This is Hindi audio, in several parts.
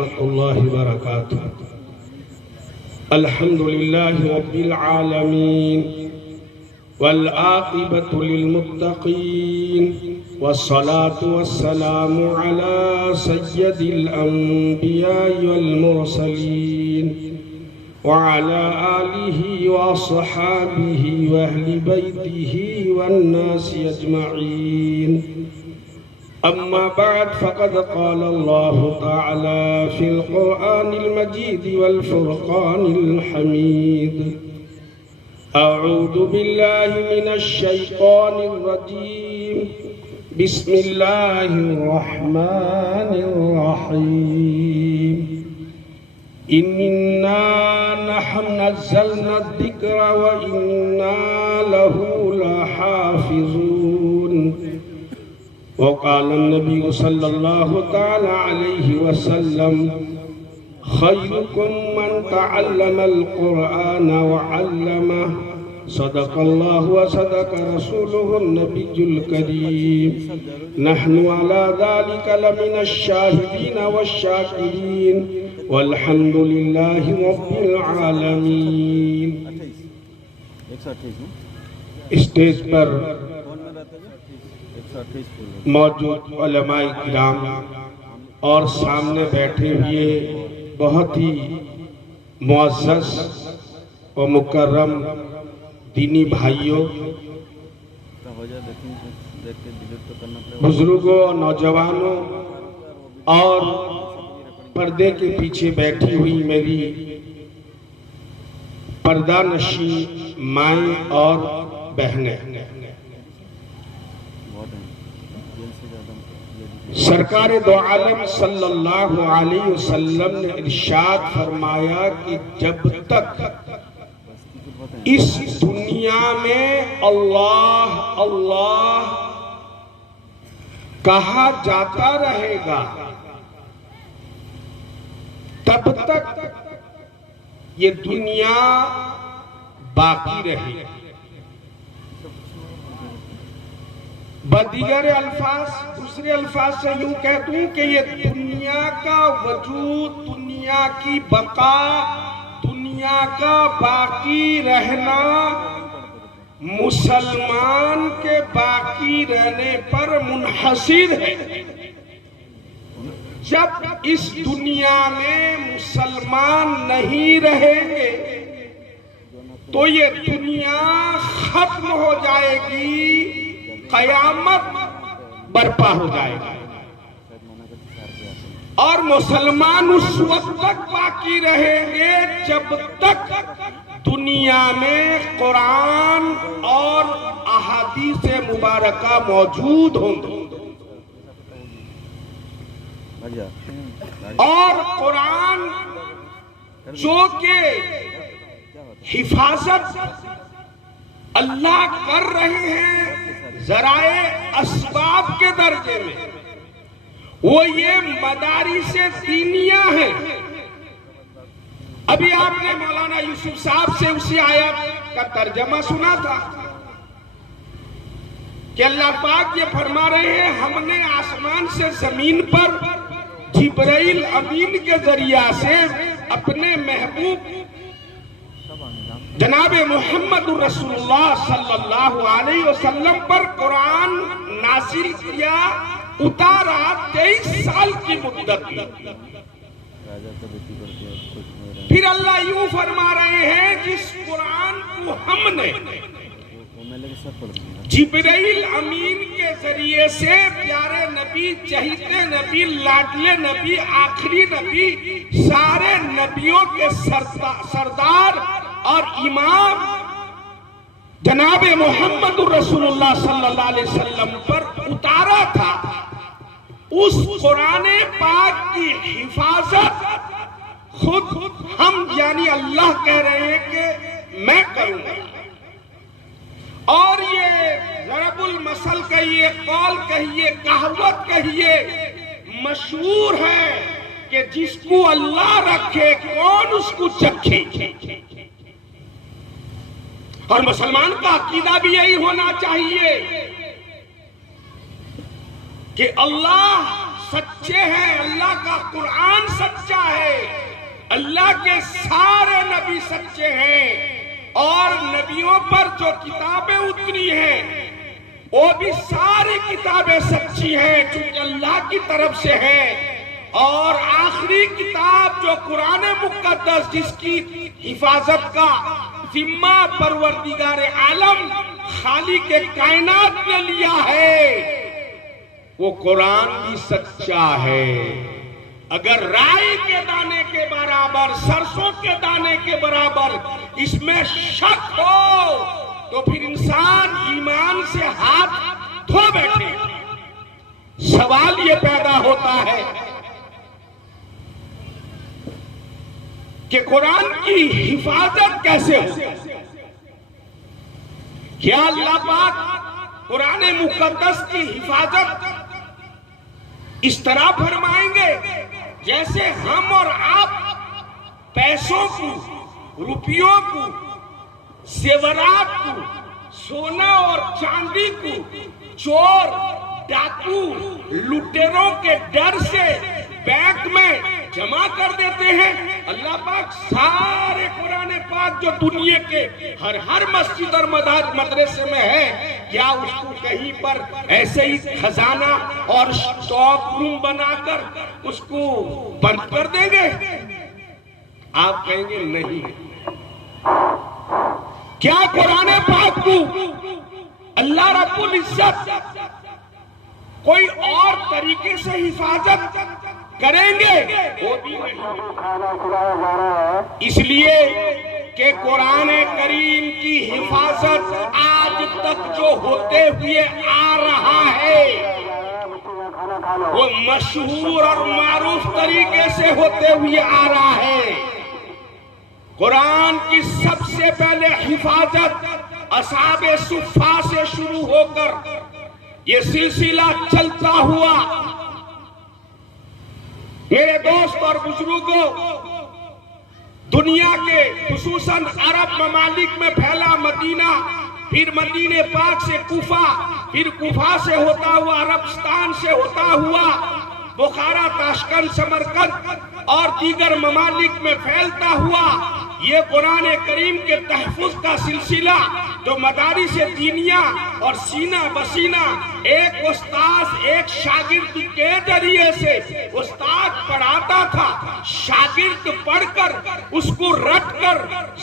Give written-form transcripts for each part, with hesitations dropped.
रहमतुल्लाहि व बरकातुहू। अल्हम्दुलिल्लाहि रब्बिल आलमीन वल आक़िबतु लिल मुत्तक़ीन वस्सलातु वस्सलामु अला सय्यदिल अंबिया'i वल मुरसलीन व अला आलिहि व अस्हाबिहि व अहलि बैतिहि वन नासि अजमईन। अम्मा बाद फ़क़द क़ाल अल्लाहु तआला फ़िल क़ुरआनिल मजीद वल फ़ुरक़ानिल हमीद। अऊज़ु बिल्लाहि मिनश शैतानिर रजीम। बिस्मिल्लाहिर रहमानिर रहीम। इन्ना नहनु नज़्ज़लना ज़िक्रा व इन्ना लहू लहाफ़िज़ून। वक़ाल नबी सल्लल्लाहु तआला अलैहि वसल्लम खैरुकुम मन तअल्लमल क़ुरआन व अल्लमह। सदक़ल्लाहु व सदक़ रसूलुहुन नबियुल करीम। नहनु अला ज़ालिका लमिनश शाहिदीन वश्शाकिरीन वल्हम्दुलिल्लाहि रब्बिल आलमीन। स्टेज पर मौजूद उलमाए किराम और सामने बैठे हुए बहुत ही मुअज़्ज़ज़ और मुकर्रम दीनी भाइयों, बुजुर्गों और नौजवानों और पर्दे के पीछे बैठी हुई मेरी पर्दा नशी माएँ और बहनें, सरकार दो आलम सल्लल्लाहु अलैहि वसल्लम ने इरशाद फरमाया कि जब तक इस दुनिया में अल्लाह अल्लाह कहा जाता रहेगा तब तक ये दुनिया बाकी रहेगी। बदीगर अल्फाज, दूसरे अल्फाज से यूं कह दूं कि ये दुनिया का वजूद, दुनिया की बका, दुनिया का बाकी रहना मुसलमान के बाकी रहने पर मुनहसिर है। जब इस दुनिया में मुसलमान नहीं रहेंगे तो ये दुनिया खत्म हो जाएगी, कयामत बर्पा हो जाएगा और मुसलमान उस वक्त तक बाकी रहेंगे जब तक दुनिया में कुरान और अहादीस मुबारका मौजूद होंगे। और कुरान जो के हिफाजत अल्लाह कर रहे हैं ज़राए अस्बाब के दर्जे में, वो ये मदारिसे दीनिया है। अभी आपने मौलाना यूसुफ साहब से उसी आयत का तर्जमा सुना था कि अल्लाह पाक ये फरमा रहे हैं, हमने आसमान से जमीन पर जिब्राइल अमीन के जरिया से अपने महबूब जनाब मोहम्मद रसूलुल्लाह सल्लल्लाहु अलैहि वसल्लम पर कुरान नाज़िल किया, उतारा 23 साल की मुद्दत में। फिर अल्लाह यूं फरमा रहे हैं, जिस कुरान को हमने जिब्राइल अमीन के जरिए से प्यारे नबी, चहीते नबी, लाडले नबी, आखिरी नबी, सारे नबियों के सरदार और इमाम जनाब मोहम्मद रसूलुल्लाह सल्लल्लाहु अलैहि वसल्लम पर उतारा था, उस कुरान पाक की हिफाजत खुद हम यानी अल्लाह कह रहे हैं कि मैं करूंगा। और ये ज़रबुल मसल कहिए, कौल कहिए, कहावत कहिए, मशहूर है कि जिसको अल्लाह रखे कौन उसको चखे। और मुसलमान का अकीदा भी यही होना चाहिए कि अल्लाह सच्चे हैं, अल्लाह का कुरान सच्चा है, अल्लाह के सारे नबी सच्चे हैं और नबियों पर जो किताबें उतरी हैं वो भी सारी किताबें सच्ची हैं क्योंकि अल्लाह की तरफ से है। और आखिरी किताब जो कुरान मुक़द्दस जिसकी हिफाजत का जिम्मा परवरदिगार आलम खालिक के कायनात ने लिया है, वो कुरान भी सच्चा है। अगर राई के दाने के बराबर, सरसों के दाने के बराबर इसमें शक हो तो फिर इंसान ईमान से हाथ धो बैठे। सवाल ये पैदा होता है कि कुरान की हिफाजत कैसे हो? क्या अल्लाह पाक कुरान मुक़द्दस की हिफाजत इस तरह फरमाएंगे जैसे हम और आप पैसों को, रुपयों को, जेवरात को, सोना और चांदी को चोर, डाकू, लुटेरों के डर से बैंक में जमा कर देते हैं? अल्लाह पाक सारे कुरान पाक जो दुनिया के हर मस्जिद और मदरसे में है, क्या उसको कहीं पर ऐसे ही खजाना और स्टॉक रूम बनाकर उसको बंद कर देंगे? आप कहेंगे नहीं। क्या कुरान पाक को अल्लाह रब्बुल इज्जत कोई और तरीके से हिफाजत करेंगे? वो भी नहीं। इसलिए कि कुरान करीम की हिफाजत आज तक जो होते हुए आ रहा है वो मशहूर और मारूफ तरीके से होते हुए आ रहा है। कुरान की सबसे पहले हिफाजत असहाबे सुफ़ा से शुरू होकर ये सिलसिला चलता हुआ मेरे दोस्त और बुजुर्गों, दुनिया के खुसूसन अरब ममालिक में फैला मदीना, फिर मदीने पाक से कुफा, फिर कुफा से होता हुआ अरबस्तान से होता हुआ बुखारा, ताशकंद, समरकंद और दीगर ममालिक में फैलता हुआ ये कुरान करीम के तहफ़्फ़ुज़ का सिलसिला जो मदारिस दीनिया और सीना बसीना एक उस्ताद एक शागिर्द के जरिए से उस्ताद पढ़ाता था, शागिर्द पढ़कर उसको रटकर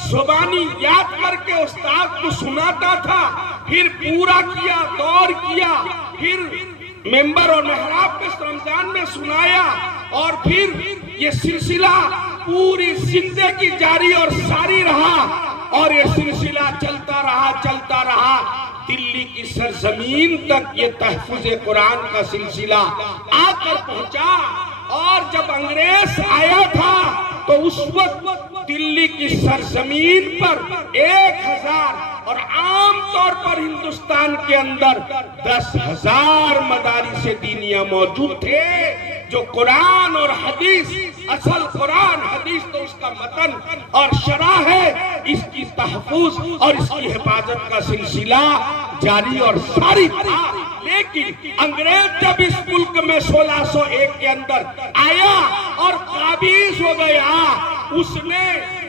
जुबानी याद करके उस्ताद को सुनाता था, फिर पूरा किया, दौर किया, फिर मेंबर और मेहराब में रमजान में सुनाया और फिर ये सिलसिला पूरी जिंदगी जारी और सारी रहा और ये सिलसिला चलता रहा। दिल्ली की सरजमीन तक ये तहफ़्फ़ुज़ कुरान का सिलसिला आकर पहुंचा और जब अंग्रेज आया था तो उस वक्त दिल्ली की सरजमीन पर 1000 और आम तौर पर हिंदुस्तान के अंदर 10,000 मदारिस दीनिया मौजूद थे जो कुरान और हदीस, असल कुरान हदीस तो उसका मतन और शरह है, इसकी तहफ़्फ़ुज़ और इसकी हिफाजत का सिलसिला जारी और सारी था। लेकिन अंग्रेज जब इस मुल्क में 1601 के अंदर आया और काबिज हो गया, उसने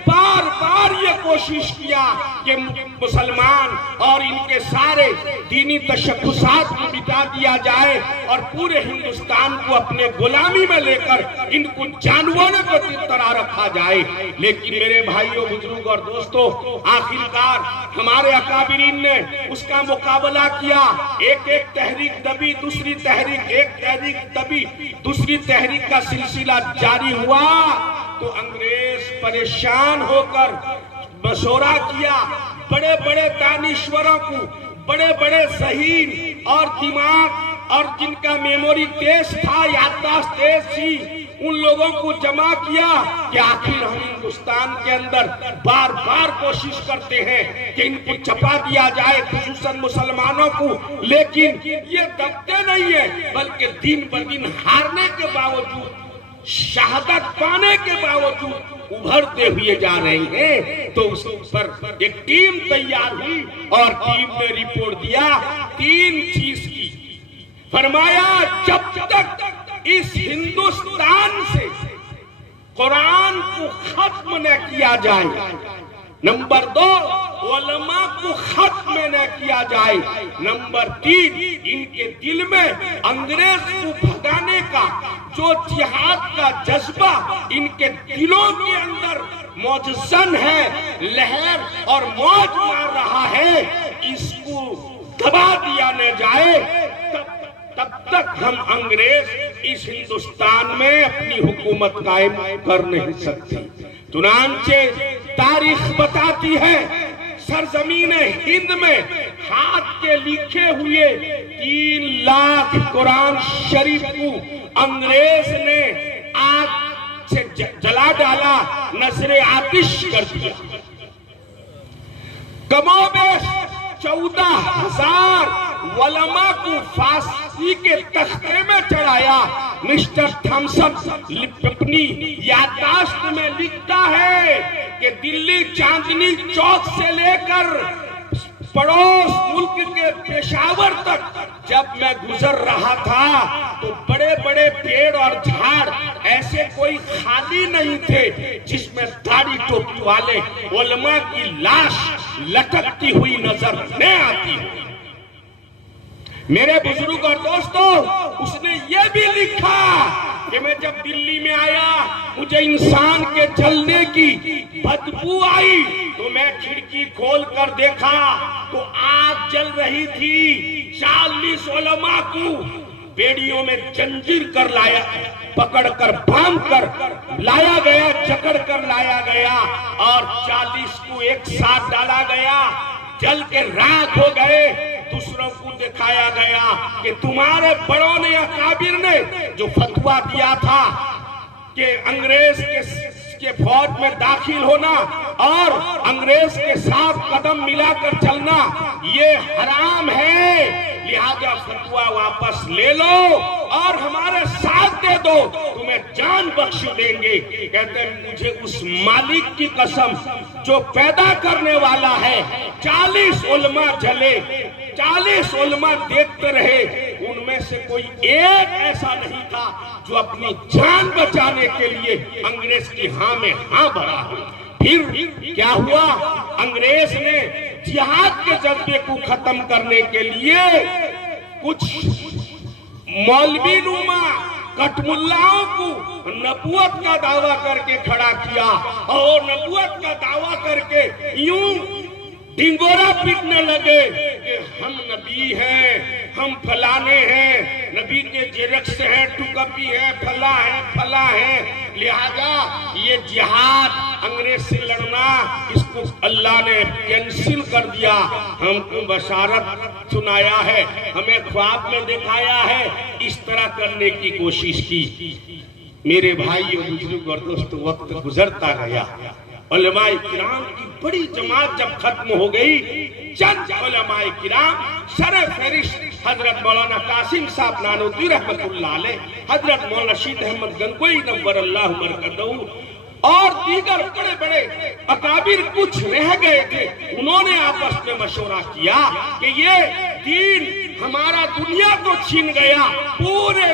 बार बार ये कोशिश किया कि मुसलमान और इनके सारे दीनी तशख्खुसात को मिटा दिया जाए और पूरे हिंदुस्तान को अपने गुलामी में लेकर इनको जानवरों की तरह रखा जाए। लेकिन मेरे भाइयों, बुजुर्गों और दोस्तों, आखिरकार हमारे अकाबिरीन ने उसका मुकाबला किया। एक एक तहरीक दबी, दूसरी तहरीक, एक तहरीक दबी, दूसरी तहरीक का सिलसिला जारी हुआ तो अंग्रेज परेशान होकर मशवरा किया, बड़े बड़े दानिश्वरों को, बड़े बड़े ज़हीन और दिमाग और जिनका मेमोरी तेज था, याददाश्त तेज थी, उन लोगों को जमा किया कि आखिर हम हिंदुस्तान के अंदर बार बार कोशिश करते हैं कि इनको छपा दिया जाए, खुसूसन मुसलमानों को, लेकिन ये दबते नहीं है, बल्कि दिन ब दिन हारने के बावजूद, शहादत पाने के बावजूद उभरते हुए जा रहे हैं। तो उस पर एक टीम तैयार हुई और टीम ने रिपोर्ट दिया 3 चीज की। फरमाया जब तक इस हिंदुस्तान से कुरान को खत्म न किया जाए। नंबर 2, उलमा को खत्म न किया जाए। नंबर 3, इनके दिल में अंग्रेज को भगाने का जो जिहाद का जज्बा इनके दिलों के अंदर मौजूद है, लहर और मौज मार रहा है, इसको दबा दिया न जाए तब तक हम अंग्रेज इस हिंदुस्तान में अपनी हुकूमत कायम कर नहीं सकते। चुनांचे तारीख बताती है, सरजमीन हिंद में हाथ के लिखे हुए 3 लाख कुरान शरीफ को अंग्रेज ने आग से जला डाला, नजरे आतिश कर दिया। कमोबेश 14,000 उलमा को फांसी के तख्ते में चढ़ाया। मिस्टर थॉमसन अपनी याददाश्त में लिखता है कि दिल्ली चांदनी चौक से लेकर पड़ोस मुल्क के पेशावर तक जब मैं गुजर रहा था तो बड़े बड़े पेड़ और झाड़ ऐसे कोई खाली नहीं थे जिसमें दाढ़ी टोपी वाले उलमा की लाश लटकती हुई नजर न आती हो। मेरे बुजुर्ग और दोस्तों, उसने ये भी लिखा कि मैं जब दिल्ली में आया मुझे इंसान के जलने की बदबू आई तो मैं खिड़की खोल कर देखा तो आग जल रही थी। 40 उलमा को बेड़ियों में जंजीर कर लाया, पकड़कर बांध कर लाया गया, जकड़ कर लाया गया और 40 को एक साथ डाला गया, जल के राख हो गए। दूसरों को दिखाया गया कि तुम्हारे बड़ों ने या काबिर ने जो फतवा दिया था कि अंग्रेज के फौज में दाखिल होना और अंग्रेज के साथ कदम मिलाकर चलना ये हराम है, लिहाजा फतवा वापस ले लो और हमारे साथ दे दो, तुम्हें जान बख्श देंगे। कहते हैं मुझे उस मालिक की कसम जो पैदा करने वाला है, 40 उलमा जले, 40 उलमा देखते रहे, उनमें से कोई एक ऐसा नहीं था जो अपनी जान बचाने के लिए अंग्रेज की हाँ में हाँ भरा हो। फिर क्या हुआ, अंग्रेज ने जिहाद के जज्बे को खत्म करने के लिए कुछ मौलवी नुमा कटमुल्लाओं को नबूवत का दावा करके खड़ा किया और नबूवत का दावा करके यूं ढिंगोरा पीटने लगे कि हम नबी हैं, हम फलाने हैं, नबी के जेरक्स हैं, टुकपी है, फला है, लिहाजा ये जिहाद अंग्रेज से लड़ना इसको अल्लाह ने कैंसिल कर दिया। हमको बशारत सुनाया है, हमें ख्वाब में दिखाया है, इस तरह करने की कोशिश की। मेरे भाइयों, बुजुर्ग और दोस्तों, वक्त गुजरता गया, उलमाए किराम की बड़ी जमात जब खत्म हो गई, चंद उलमाए किराम सरे फहरिस्त हजरत मौलाना कासिम साहब नानोतवी रहमतुल्लाह अलैह, हजरत मौलाना शीद अहमद गंगोई नव्वरल्लाहु मरकदहू और दीगर बड़े बड़े अकाबिर कुछ रह गए थे। उन्होंने आपस में मशवरा किया कि ये दीन हमारा दुनिया को छीन गया, पूरे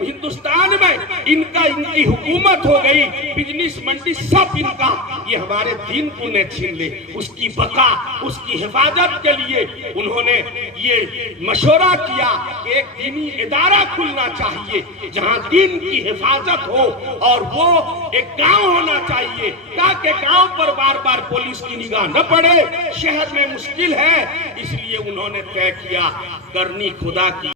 हिंदुस्तान में इनकी हुकूमत हो गई, बिजनेस मंडी सब इनका, ये हमारे दीन को न छीन ले। उसकी बका, उसकी हिफाजत के लिए उन्होंने ये मशवरा किया कि एक दीनी इदारा खुलना चाहिए जहां दीन की हिफाजत हो और वो एक गांव होना चाहिए ताकि गांव पर बार बार पुलिस की निगाह न पड़े। शहर में मुश्किल है, इसलिए उन्होंने तय किया करनी खुदा की